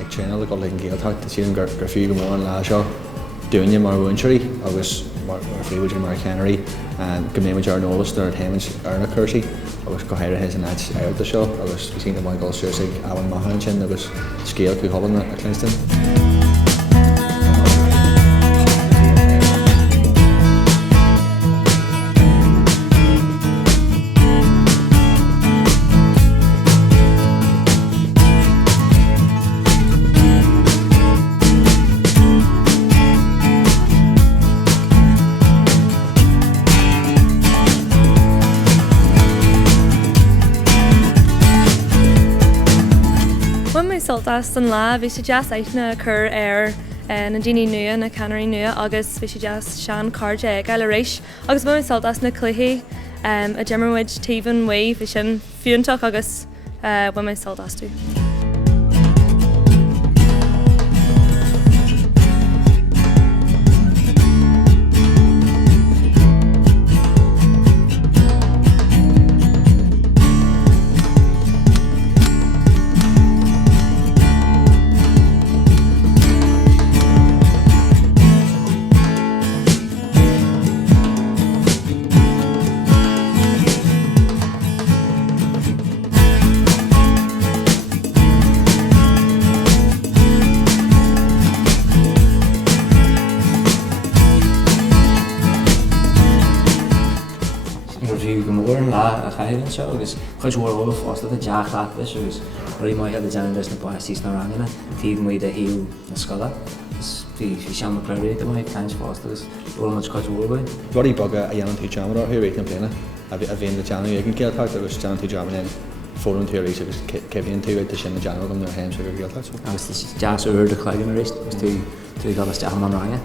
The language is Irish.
ag tréna le go le an Gaeltacht tíon gur fiú go mór an lá seo dúine mar bhainteirí agus mar phríomhaidir mar cheannarí go mbeidh ar nólas ar théimiid ar na chuirsaí agus go héir hes an áit airta seo agus go tína bhaid gáil siúrsaigh abhainn maithain sin agus scéal chu hoban a Clinston. When my soltas an lá, bhí sé deas aithne chur na daoine nua na cannarí nua agus bhí sé deas sean cáirte gaile rééis. Agus when my soltas na cluichí a demarmuid taobhann waomh bhí sin fiúntach agus when my soltas tú. Review gomór an lá a chailann seo agus chuid mhór óla fásta a deach leat leis agus ruí mai head a deanna leis na baisís na rangana tíomh muid a hiú na scola. Bhí sean na cléirí go mai caiins fásta agus bhfuil muid chuid mhór bain. Ruí boga a dhéanann tú teamara ar réit an pléna a bhíon na teanú ag an Gaeltacht agus teann tú teamara fórum teorí agus cebhíonn tú éit sin na teanú go na haim se go Gaeltacht. Agus deas úr de chléigean a rééis, tú galas deach an ranga.